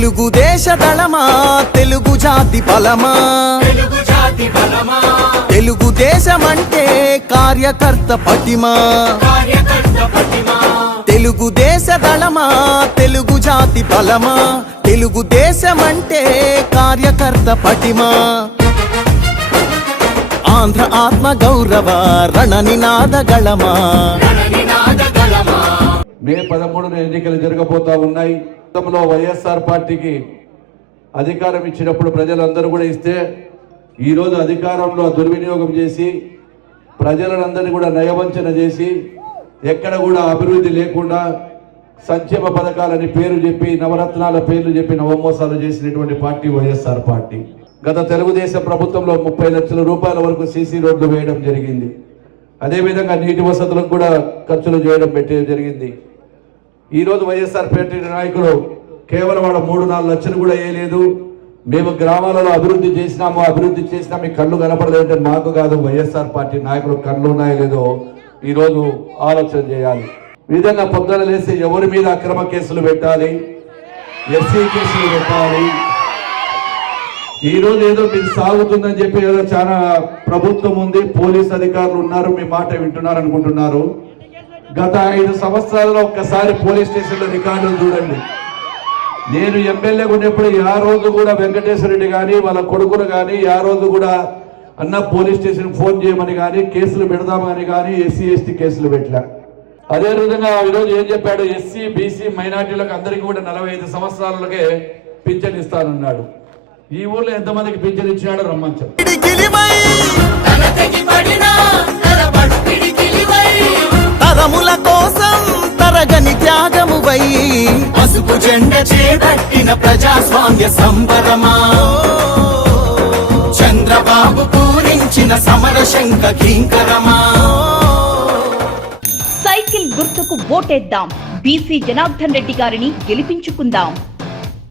తెలుగుదేశ దళమా తెలుగు జాతి బలమా? తెలుగు తెలుగుదేశమంటే కార్యకర్త పటిమా? కార్యకర్త పటిమా? తెలుగుదేశ దళమా తెలుగు జాతి బలమా? తెలుగుదేశమంటే కార్యకర్త పటిమా? ఆంధ్ర ఆత్మ గౌరవ రణ నినాద గళమా? నినాద గలమా మే పదమూడున ఎన్నికలు జరగబోతా ఉన్నాయి. గతంలో వైఎస్ఆర్ పార్టీకి అధికారం ఇచ్చినప్పుడు ప్రజలందరూ కూడా ఇస్తే ఈరోజు అధికారంలో దుర్వినియోగం చేసి ప్రజలందరినీ కూడా నయవంచన చేసి ఎక్కడ కూడా అభివృద్ధి లేకుండా సంక్షేమ పథకాలని పేరు చెప్పి నవరత్నాల పేర్లు చెప్పి నవమోసాలు చేసినటువంటి పార్టీ వైఎస్ఆర్ పార్టీ. గత తెలుగుదేశం ప్రభుత్వంలో ముప్పై లక్షల రూపాయల వరకు సీసీ రోడ్లు వేయడం జరిగింది. అదేవిధంగా నీటి వసతులకు కూడా ఖర్చులు చేయడం పెట్టేది జరిగింది. ఈరోజు వైఎస్ఆర్ పార్టీ నాయకుడు కేవలం వాడు మూడు నాలుగు లక్షలు కూడా వేయలేదు. మేము గ్రామాలలో అభివృద్ధి చేసినాము అభివృద్ధి చేసినా మీ కళ్ళు కనపడలేదంటే మాకు కాదు వైఎస్ఆర్ పార్టీ నాయకులు కళ్ళు ఉన్నాయో లేదో ఈరోజు ఆలోచన చేయాలి. విధంగా పొద్దున లేసి ఎవరి మీద అక్రమ కేసులు పెట్టాలి? ఎస్సీ కేసులు పెట్టాలి. ఈ రోజు ఏదో మీరు సాగుతుందని చెప్పి ఏదో చాలా ప్రభుత్వం ఉంది పోలీస్ అధికారులు ఉన్నారు మీ మాట వింటున్నారు అనుకుంటున్నారు. గత ఐదు సంవత్సరాలలో ఒక్కసారి పోలీస్ స్టేషన్లో రికార్డులు చూడండి. నేను ఎమ్మెల్యేగా ఉన్నప్పుడు ఆ రోజు కూడా వెంకటేశ్వర రెడ్డి కానీ వాళ్ళ కొడుకును కానీ ఆ రోజు కూడా అన్న పోలీస్ స్టేషన్ ఫోన్ చేయమని కానీ కేసులు పెడదామని కానీ ఎస్సీ ఎస్టీ కేసులు పెట్టలే అదే విధంగా ఈరోజు ఏం చెప్పాడు? ఎస్సీ బీసీ మైనార్టీలకు అందరికీ కూడా నలభై ఐదు సంవత్సరాలకే పింఛన్ ఇస్తానన్నాడు. ఈ ఊర్లో ఎంతమందికి పింఛన్ ఇచ్చినాడో రమ్మంచం త్యాగమువై పసుపు జెండ చేపట్టిన ప్రజాస్వామ్య సంబరమా? చంద్రబాబు పూరించిన సమర శంఖ కింకరమా? సైకిల్ గుర్తుకు ఓటేద్దాం. బీసీ జనార్దన్ రెడ్డి గారిని గెలిపించుకుందాం.